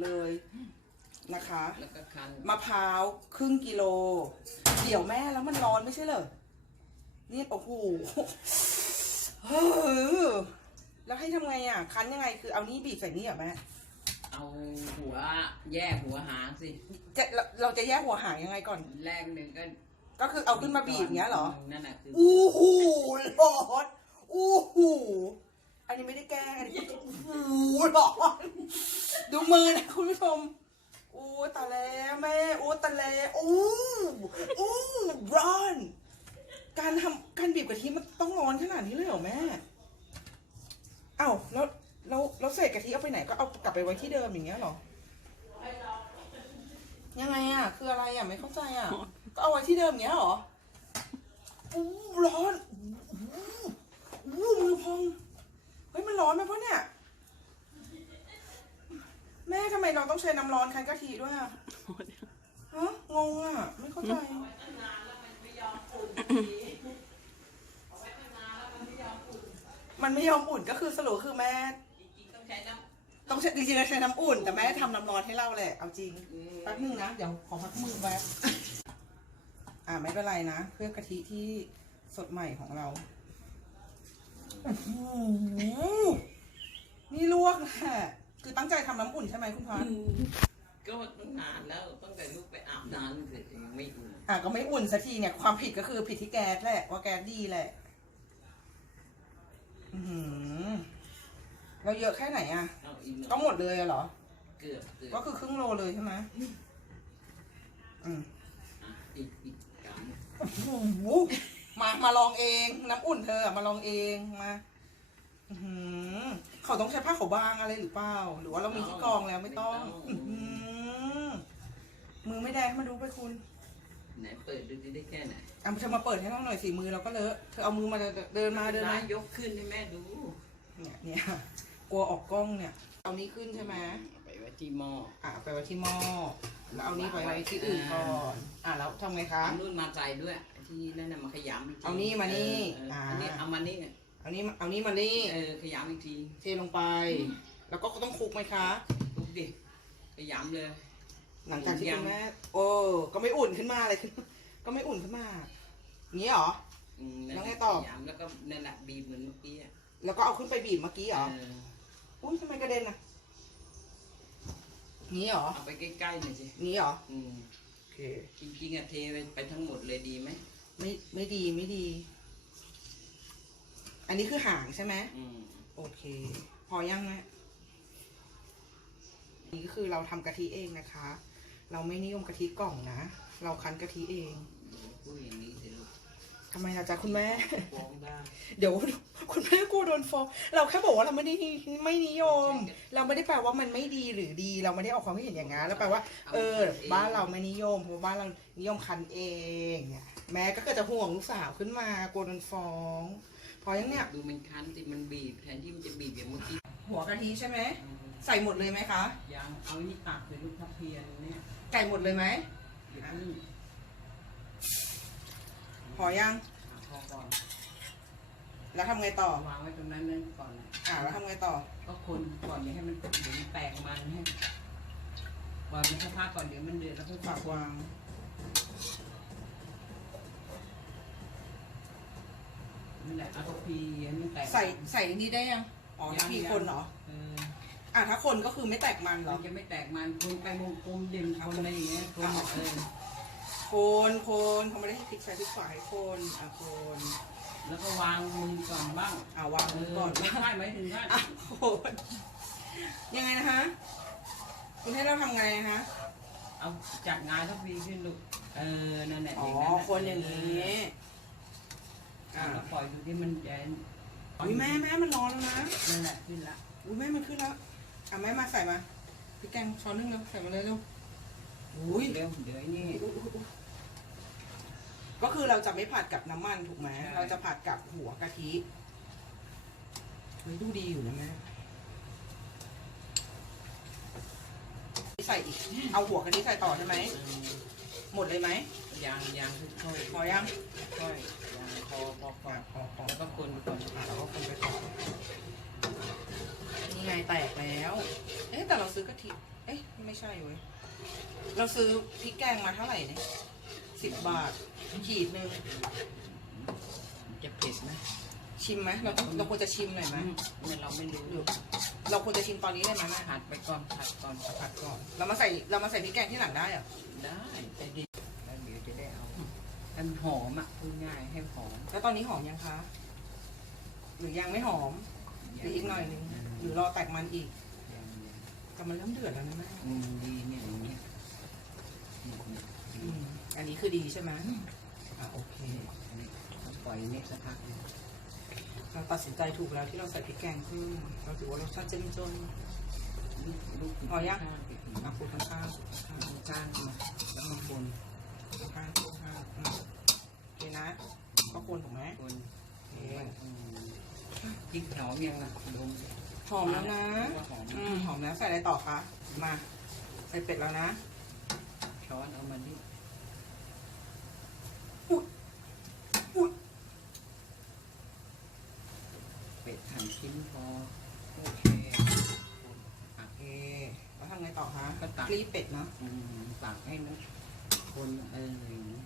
ไปน้ำร้อนเทหมดเลยนะคะ แล้วก็คันมะพร้าวครึ่งกิโล เดี๋ยวแม่แล้วมันร้อนไม่ใช่เหรอนี่โอ้โหเฮ้อแล้วให้ทำไงอะ คั้นยังไงคือเอานี่บีบใส่นี่เหรอแม่เอาหัวแยกหัวหางสิจะเราเราจะแยกหัวหางยังไงก่อน แรกหนึ่งก็ก็คือเอาขึ้นมาบีบอย่างเงี้ยเหรอ นั่นแหละคืออู้หูร้อนอู้หูอันนี้ไม่ได้แกล้งอันนี้อู้หูร้อน ดูมือนะคุณผู้ชมอู้ตาแล้วแม่อู้ตาแล้วอู้อู้ร้อน การทำการบีบกะทิมันต้องร้อนขนาดนี้เลยเหรอแม่เอ้าแล้วแล้วแล้วเศษกะทิเอาไปไหนก็เอากลับไปไว้ที่เดิมอย่างเงี้ยเหรอยังไงอะ คืออะไรอะ ไม่เข้าใจอะ ก็เอาไว้ที่เดิมอย่างเงี้ยเหรออู้ร้อนอู้อู้มือพอง เฮ้ยมันร้อนไหมพ่อเนี่ย แม่ทำไมเรา ต้องใช้น้ำร้อนคั้นกะทิด้วยอะฮะงงอะไม่เข้าใจ มันไม่ยอมอุ่นก็คือสรุปคือแม่ ต้องใช้จริงๆแล้วใช้น้ำอุ่น แต่แม่ทำน้ำร้อนให้เราแหละเอาจริงแป๊บนึงนะเดี๋ยวขอพักมือแป๊บอ่าไม่เป็นไรนะเพื่อกะทิที่สดใหม่ของเราอ้นี่ลวกแหละ คือตั้งใจทำน้ำอุ่นใช่ไหมคุณพันก็ตั้งนานแล้วตั้งแต่ลูกไปอาบน้ำเสร็จยังไม่อุ่นอะก็ไม่อุ่นสักทีเนี่ยความผิดก็คือผิดที่แก๊สแหละว่าแก๊สดีแหละอือหือเราเยอะแค่ไหนอะ เอาอีกหน่อยก็หมดเลยอะเหรอ เกือบเกือบก็คือครึ่งโลเลยใช่ไหมอืมอะอีกอีกกรัมโอ้โหมา มาลองเอง น้ำอุ่นเธออะมาลองเอง มา อื้อหือ เขาต้องใช้ผ้าขาวบางอะไรหรือเปล่า หรือว่าเรามีที่กรองแล้วไม่ต้องอื้อหือมือไม่แดงมาดูไปคุณไหนเปิดดูดิได้แค่ไหนเอาเธอมาเปิดให้เราหน่อยสิมือเราก็เลอะเธอเอามือมาเดินมาเดินมาร้ยกขึ้นให้แม่ดูเนี่ยเนี่ยกลัวออกกล้องเนี่ย เอานี้ขึ้นใช่ไหมเอาไปไว้ที่หม้ออะเอาไปไว้ที่หม้อแล้วเอานี้ไปไว้ที่อื่นก่อนอะแล้วทำไงคะ เอานู่นมาใส่ด้วย ที่นั่นน่ะมาขยำอีกทีเอานี่มานี่เออเอออ่า อันนี้เอามานี่เอานี้มาเอานี้มานี่เออขยำอีกทีเทลงไป แล้วก็ต้องคลุกไหมคะลุกดิขยำเลย หลังจากที่ยัคุงณแม่โอ้ก็ไม่อุ่นขึ้นมาเลยขึ้นก็ไม่อุ่นขึ้นมาอย่างนี้เหรออืมนั่นแล้วหไงละต่อขยำแล้วก็นั่นแหละบีบเหมือนเมื่อกี้อะแล้วก็เอาขึ้นไปบีบเมื่อกี้เหรอเอออุ้ยทำไมกระเด็นอะนี้เหรอเอาไปใกล้ๆหน่อยสินี้เหรออืมโอเคจริงๆอะเทไปไปทั้งหมดเลยดีไหมไม่ไม่ดีไม่ดี อันนี้คือหางใช่ไหมอืมโอเค พอยังไหมนี่ก็คือเราทำกะทิเองนะคะ เราไม่นิยมกะทิกล่องนะ เราคั้นกะทิเองพูดอย่างนี้เดี๋ยวลูกทำไมล่ะจ๊ะคุณแม่ ฟ้องได้ เดี๋ยว คุณแม่กลัวโดนฟ้องเราแค่บอกว่าเราไม่ได้ไม่นิยมใช่เราไม่ได้แปลว่ามันไม่ดีหรือดีเราไม่ได้ออกความคิดเห็นอย่างนั้นแล้วแปลว่า เออ บ้านเราไม่นิยมเพราะว่าบ้านเรานิยมคันเองเนี่ยแม่ก็เกิดจะห่วงลูกสาวขึ้นมากลัวโดนฟ้อง พอยังเนี่ย ดูมันคันที่มันบีบแทนที่มันจะบีบอย่างเมื่อกี้หัวกะทิใช่ไหม ใส่หมดเลยไหมคะ ยังเอาอันนี้ตักเป็นลูกทับเพียนเนี่ยไก่หมดเลยไหม เดี๋ยวพึ่งพอยัง หาพอก่อนแล้วทำไงต่อ วางไว้ตรงนั้นนั่นก่อนนะอ่าแล้วทำไงต่อ ก็คนก่อนอย่าให้มันเดี๋ยวมันแตกมันให้วางในกระทะก่อนเดี๋ยวมันเดือดแล้วค่อยฝากวาง นั่นแหละเอาทัพพีให้มันแตกใส่ใส่นี่ได้ยัง อ๋อมีคนเหรอ เอออะถ้าคนก็คือไม่แตกมันเหรมัอนจะไม่แตกมันคนไปวงกลมเด่นคนอะไรอย่างเงี้ยคนเออคนคนเขาไม่ได้ให้พลิกซ้ายพลิกขวาให้คนอะคนแล้วก็วางมือก่อนบ้างอะวางเอมืออก่อนไม่ใช่ไหมายถึงว่าอะคนยังไงนะคะ คุณให้เราทำไงนะคะ เอาจัดงานทัพพีขึ้นลูกเออนั่นแหละอ๋อ อย่างนั้นแหละคนอย่างนี้อะอะ แล้วปล่อยดูที่มันแดนอุ้ยแม่แม่มันร้อนแล้วนะนั่นแหละขึ้นละอุ้ยแม่มันขึ้นแล้วอะแม่มาใส่มาพริกแกงช้อนนึงแล้วใส่มาเลยเร็วอุ้ยเดี๋ยวเดี๋ยวไอ้นี่ ก็คือเราจะไม่ผัดกับน้ำมันถูกไหมใช่ เราจะผัดกับหัวกะทิเฮ้ยดูดีอยู่นะแม่ใส่อีก เอาหัวกะทิใส่ต่อใช่ไหมหมดเลยไหมยางยางค่อยพอยังๆค่อยยาง พอพอพอพอพอแล้วก็คนก่อนอะเราก็คนไปต่อนี่ไงแตกแล้ว เอ๊ะแต่เราซื้อกะทิเอ๊ะไม่ใช่เว้ยเราซื้อพริกแกงมาเท่าไหร่เนี่ยสิบบาทขีดหนึ่งจะเผ็ดไหมชิมไหมเราเราควรจะชิมหน่อยไหมเนี่ยเราไม่รู้หรือเราควรจะชิมตอนนี้ได้ไหมผัดไปก่อนผัดก่อนผัดก่อน เรามาใส่เรามาใส่พริกแกงที่หลังได้เหรอได้แต่ดียวจะได้เอาให้ มันหอมอะพูดง่ายให้หอม แล้วตอนนี้หอมยังคะ หรือยังไม่หอม หรืออีกหน่อยนึงหรือรอแตกมันอีกยังยังแต่มันเริ่มเดือดแล้วนะแม่อืมดีเนี่ยอย่างเงี้ยเนี่ยเนี่ยดีอืมอันนี้คือดีใช่ไหมอะโอเคอันนี้ปล่อยเนี่ยสักพักหนึ่งเราตัดสินใจถูกแล้วที่เราใส่พริกแกงเพิ่มเราถือว่ารสชาติเจ้มจน ลูกลูกพอยังข้าวไปถึงอะปูข้างข้างข้างเอาก้านมาแล้วมาคนข้างข้างข้างอื มโอเคนะก็ควรถูกไหมคนโอเคอืมพริกหอมยังอะดมหอมแล้วนะว่าหอมอืมหอมแล้วใส่อะไรต่อคะมาใส่เป็ดแล้วนะช้อนเอามาดิอุ๊ยอุ๊ยเป็ดหั่นชิ้นพอโอเคโอเคแล้วทำไงต่อคะก็ตักกรีดเป็ดเนาะอืมตักให้มันคนเอออย่างนี้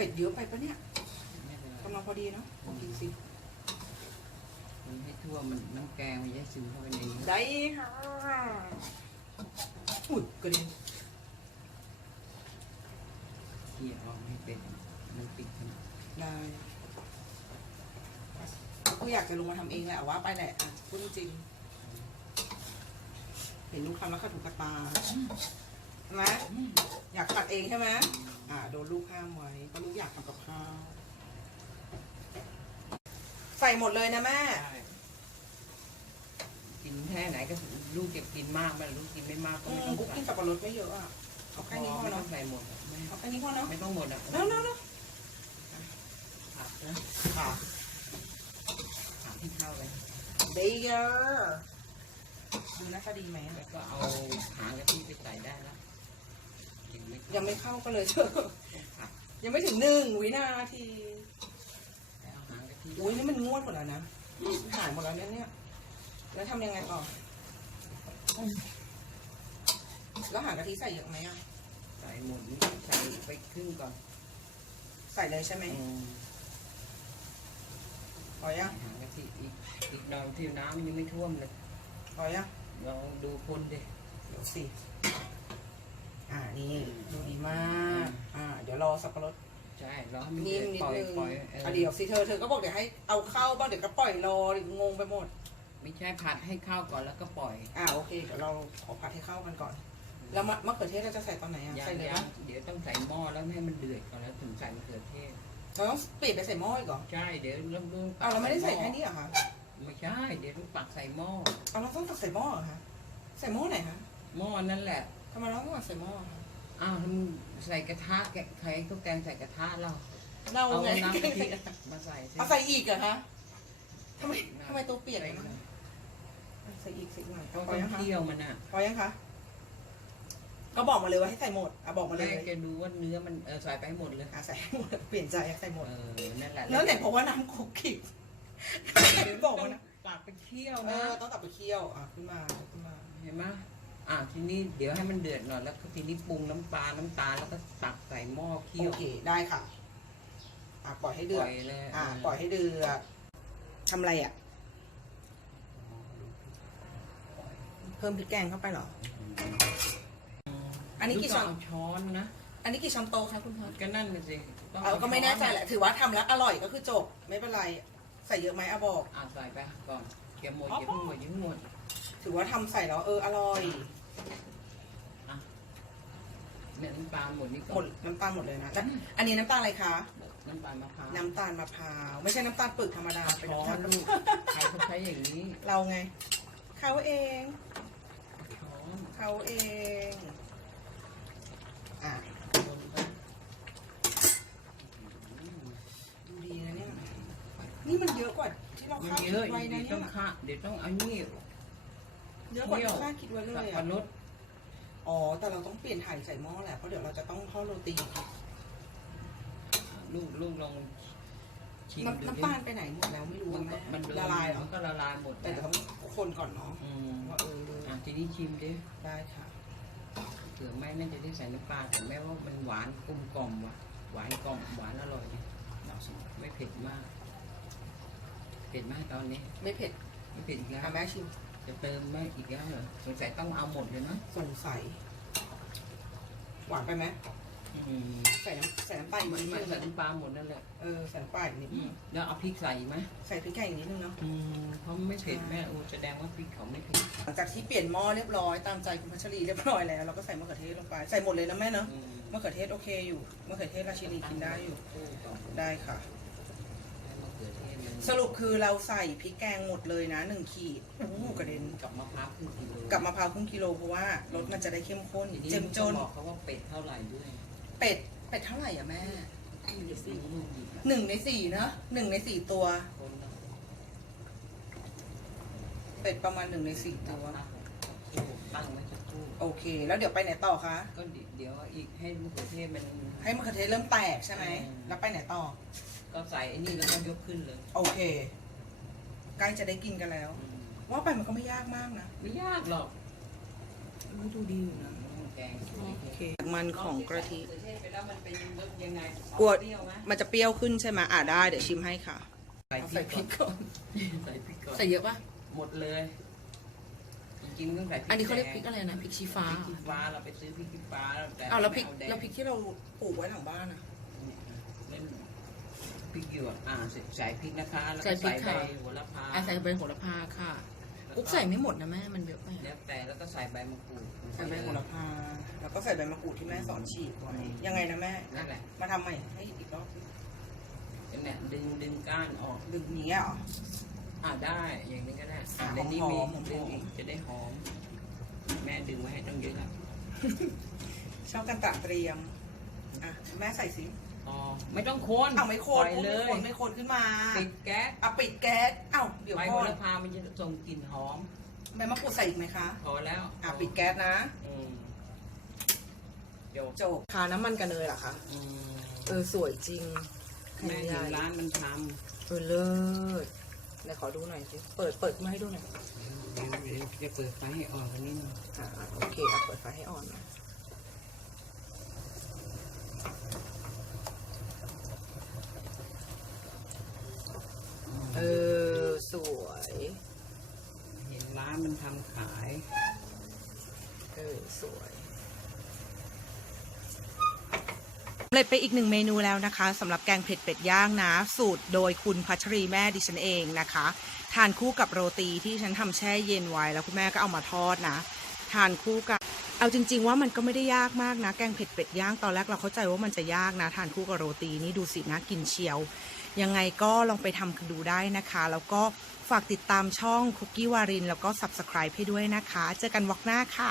เป็ดเยอะไปปะเนี่ยไม่เป็นไรกำลังพอดีเนาะพอดีสิคนให้ทั่วมันน้ำแกงมันจะซึมเข้าไปในนี้ได้ค่ะอุ้ยกระเด็นเกี่ยวเอาให้เป็ดมันติดกันได้ก็อยากจะลงมาทำเองแหละว่าไปแหละอะพูดจริงๆเห็นลูกทำแล้วขัดถูกขัดตาใช่ไหมอยากขัดเองใช่ไหมอ่าโดนลูกห้ามไว้เพราะลูกอยากทำกับข้าวใส่หมดเลยนะแม่ กินแค่ไหนก็ลูกจะกินมากไหมลูกกินไม่มากก็อืไม่มต้องบุ๊กใส่กินสับปะรดไม่เยอะอะเอาแค่นี้พอไม่ต้อเนาะงใส่หมดอะไม่เอาแค่นี้พอเนาะไม่ต้องหมดอะเนาะเนาะเนาะผัดนะค่ะผัดให้เข้าไปเดียร์ดูหน่าจะดีไหมแล้วก็เอาหางกะทิไปใส่ได้แล้วกินไม่ ยังไม่เข้ากันเลยเชอผัดยังไม่ถึงหนึ่งวินาทีแล้วเอาหางกะทิอุ้ยนี่มันงวดหมดแล้วนะหายหมดแล้วเนี่ยเนี่ยแล้วทำยังไงต่อแล้วหางกะทิใส่เยอะไหมอะใส่หมดนี่ใส่ไปครึ่งก่อน ใส่เลยใช่ไหมอืมพอยังหางกะทิอีกอีกหน่อยที่น้ำมันยังไม่ท่วมเลยพอยังลองดูคนดิเดี๋ยวสิ อ่านี่ดูดีมากอ่าเดี๋ยวรอสับปะรดใช่รอให้มันนิ่เดืมอดนิดปล่อยนึงปล่อยเอออะเดี๋ยวสิเธอเธอก็บอกเดี๋ยวให้เอาเข้าบ้างเดี๋ยวก็ปล่อยรอเดี๋ยวงงไปหมด ไม่ใช่ผัดให้เข้าก่อนแล้วก็ปล่อยอ่าโอเคเดี๋ยวเราขอผัดให้เข้ากันก่อน แล้วมะมะเขือเทศเราจะใส่ตอนไหนอะยังใส่เลยยัปะงเดี๋ยวต้องใส่หม้อแล้วให้มันเดือดก่อนแล้วถึงใส่มะเขือเทศเราต้องเปลี่ยนไปใส่หม้ออีกเหรอใช่เดี๋ยวเริ่มเริ่มอ้าวเราไม่ได้ใส่แค่นี้เหรอคะไม่ใช่ เดี๋ยวต้องตักใส่หม้อเอาเราต้องตักใส่หม้อเหรอคะ ใส่หม้อไหนคะ หม้อนั่นแหละ ทำไมเราต้องตักใส่หม้อคะอ้าวมันใส่กระทะแกะใครก็แกงใส่กระทะเราเราเอาไงน้ำกะทิมาใส่สิเอาใส่อีกเหรอคะทำไมทำไมตัวเปียกใส่จังหน่อยใส่อีกใส่อีกหน่อยต้องพอยังคะเคี่ยวมันอะพอยังคะก็บอกมาเลยว่าให้ใส่หมดอะบอกมาเลแม่ยจะดูว่าเนื้อมันเออใส่ไปให้หมดเลยอะใส่ให้หมดเปลี่ยนใจใส่หมดเออนั่นแหละแล้วไหนบอกว่าน้ำคุกกี้บอกว่านะ ตักไปเคี่ยวเอนะอต้องตักไปเคี่ยวอะขึ้นมาขึ้นมา เห็นไหม อะทีนี้เดี๋ยวให้มันเดือดหน่อยแล้วก็ทีนี้ปรุงน้ำปลา น้ำตาลแล้วก็ตักใส่หม้อเคี่ยโอวเคได้ค่ะอะปล่อยให้เดืปอล่ดอยเลยอะปล่อยให้เดือดทำอะไรอะ เพิ่มพริกแกงเข้าไปเหรอ อันนี้กี่ช้อน ลูเอาช้อนนะอันนี้กี่ช้อนโต๊ะคะคุณพัดก็นั่นน่ะสิต้องเอาก็ไม่แน่ใจแหละ ถือว่าทำแล้วอร่อยก็คือจบ ไม่เป็นไร ใส่เยอะไหมอะบอก อะใส่ไปก่อนเกี่ยวหมดเกี่ยวหมดเกี่ยวหมด ถือว่าทำใส่แล้วเอออร่อย เนี่ยน้ำตาลหมดนี่ก่หมอนดน้ำตาลหมดเลยนะแล้วอันนี้น้ำตาลอะไรคะ น้ำตาลมะพร้าวน้ำตาลมะพร้าว ไม่ใช่น้ำตาลปึกธรรมดาเป็นช้อน้ำตานลลูกใครเขาใช้อย่างนี้เราไง เขาเองช้อนเขาเอง อะคนไปอืมดูดีนะเนี่ย นี่มันเยอะกว่าที่เรามันคาดเยคิดอะไว้เดี๋นะยวเนี่ต้อยงค่ะเดี๋ยวต้องเอานี่ เยอะกว่าที่คาดคิดไว้เลสับยปะอะรดอ๋อ แต่เราต้องเปลี่ยนถ่ายใส่หม้อแหละ เพราะเดี๋ยวเราจะต้องทอดโรตีลูกลูกลองชิมน้ำดูน้ำดิตาลไปไหนหมดแล้วไม่รู้มันอะก็แม่มันละลายเหรอ มันก็ละลายหมดแต่เดี๋ยวต้องคนก่อนเนาะอืมว่าเออเลยอะทีนี้ชิมดิได้ค่ะ เผื่อแม่น่าจะได้ใส่น้ำปลาแต่แม่ว่ามันหวานกลมกล่อมว่ะหวานกล่อมหวานอร่อยดิลองชิมไม่เผ็ดมาก เผ็ดมากตอนนี้ ไม่เผ็ดไม่เผ็ดอีกแล้ว อะแม่ชิม จะเติมแม่อีกแล้วเหรอสงสัยต้องเอาหมดเลยเนาะสงสัย หวานไปไหมอืมใส่น้ำใส่น้ำปลาอีกมันนิดมันนึงใส่น้ำปลาหมดนั่นแหละเออใส่น้ำปลาอีกนิดนึงแล้วเอาพริกใส่อีกไหมใส่พริกแกงอีกนิดนึงเนาะ อืมเพราะไม่เผ็ดแม่โอ้แสดงว่าพริกเขาไม่เผ็ดหลังจากที่เปลี่ยนหม้อเรียบร้อยตามใจคุณพัชรีเรียบร้อยแล้วเราก็ใส่มะเขือเทศลงไปใส่หมดเลยนะแม่เนาะอืมมะเขือเทศโอเคอยู่มะเขือเทศราชินีกินได้อยู่คู่ต่อได้ค่ะ ให้มะเขือเทศมัน สรุปคือเราใส่พริกแกงหมดเลยนะหนึ่งขีดโอ้โหกระเด็นกับมะพร้าวครึ่งกิโลกับมะพร้าวครึ่งกิโลเพราะว่ารสมันจะได้เข้มข้น ทีนี้เจ้มจน บอกเขาว่าเป็ดเท่าไหร่ด้วยเป็ด เป็ดเท่าไหร่อะแม่สี่ลูกหยิบอะหนึ่งในสี่เนอะหนึ่งในสี่ตัว คนละเป็ดประมาณหนึ่งในสี่ตัตัววตั้งไว้สักครู่โอเค แล้วเดี๋ยวไปไหนต่อคะ ก็เดี๋ยวอีกให้มะเขือเทศมัน ให้มะเขือเทศเริ่มแตกใช่ไหม อืม แล้วไปไหนต่อ ก็ใส่ไอ้นี่แล้วก็ยกขึ้นเลยโอเค ใกล้จะได้กินกันแล้ว อืมว่าไปมันก็ไม่ยากมากนะไม่ยากหรอกรู้ดูดีอยู่นะแกงโอเคมันของกะทิมะเขือเทศไปแล้วมันเป็นรสยังไงกลัว เปรี้ยวไหมมันจะเปรี้ยวขึ้นใช่ไหมอ่าได้เดี๋ยวชิมให้ค่ะใส่เอาพริกใส่พริกก่อนใส่พริกก่อนใส่เยอะปะหมดเลยจริงๆต้องใส่พริกอันนี้เขาเรียกแดงพริกอะไรนะพริกชี้ฟ้าพริกชี้ฟ้าเราไปซื้อพริกชี้ฟ้าแต่อ้าวแล้วพริกไม่เาดงแล้วพริกที่เราปลูกไว้หลังบ้านอะเล่น พริกหยวกอ่าใส่ใส่พริกนะคะ แล้วใส่ก็พริใส่กใบค่ะ โหระพาอะใส่ใบโหระพาค่ะกุ๊กใส่ไม่หมดนะแม่มันเยอะไปแล้วแต่แล้วก็ใส่ใบมะกรูดใส่ใบโหระพา แล้วก็ใส่ใบมะกรูดที่แม่สอนฉีกไว้ยังไงนะแม่ นั่นแหละมาทำใหม่ให้อีกรอบสิเนี่ยดึงดึงก้านออก ดึงนี้เหรอ อ่าได้ อย่างนี้ก็ได้อะในนี้หมีอมๆหอมๆ ดึงอีกจะได้หอม แม่ดึงไว้ให้ต้องเยอะละชอบกันตระเตรียม อะ แม่ใส่สิ อ๋อไม่ต้องคนเอาไม่โคนปล่อยไม่เลโคยนไม่โคนขึ้นมาปิดแก๊สอะปิดแก๊สเอ้าเดี๋ยวใบก่โหอนระพามันจะส่งกลิ่นหอม ใบมะกรูดใส่อีกไหมคะพอแล้วอะปิดแก๊สนะอืมจบจบทาน้ำมันกันเลยเหรอคะอืมเออสวยจริงแม่เห็นร้านมันทเออเลิศเดี๋ยวขอดูหน่อยสิเปิดเปิดขึ้นมาให้ดูหน่อยำเดี๋ยวเดี๋ยวจะเปิดไฟให้อ่อนกว่านี้หนึงอ่าอ่าโอเคอะเปิดไฟให้อ่อนหน่อยเออ สวย เห็นร้านมันทำขาย เออ สวย เลยไปอีกหนึ่งเมนูแล้วนะคะสำหรับแกงเผ็ดเป็ดย่างนะ สูตรโดยคุณพัชรีแม่ดิฉันเองนะคะ ทานคู่กับโรตีที่ฉันทำแช่เย็นไว้ แล้วคุณแม่ก็เอามาทอดนะ ทานคู่กับเอาจริง ๆ ว่ามันก็ไม่ได้ยากมากนะ แกงเผ็ดเป็ดย่างตอนแรกเราเข้าใจว่ามันจะยากนะ ทานคู่กับโรตีนี่ดูสินะกินเชียว ยังไงก็ลองไปทำกันดูได้นะคะ แล้วก็ฝากติดตามช่องคุกกี้วารินแล้วก็ subscribe ให้ด้วยนะคะ เจอกันวอกหน้าค่ะ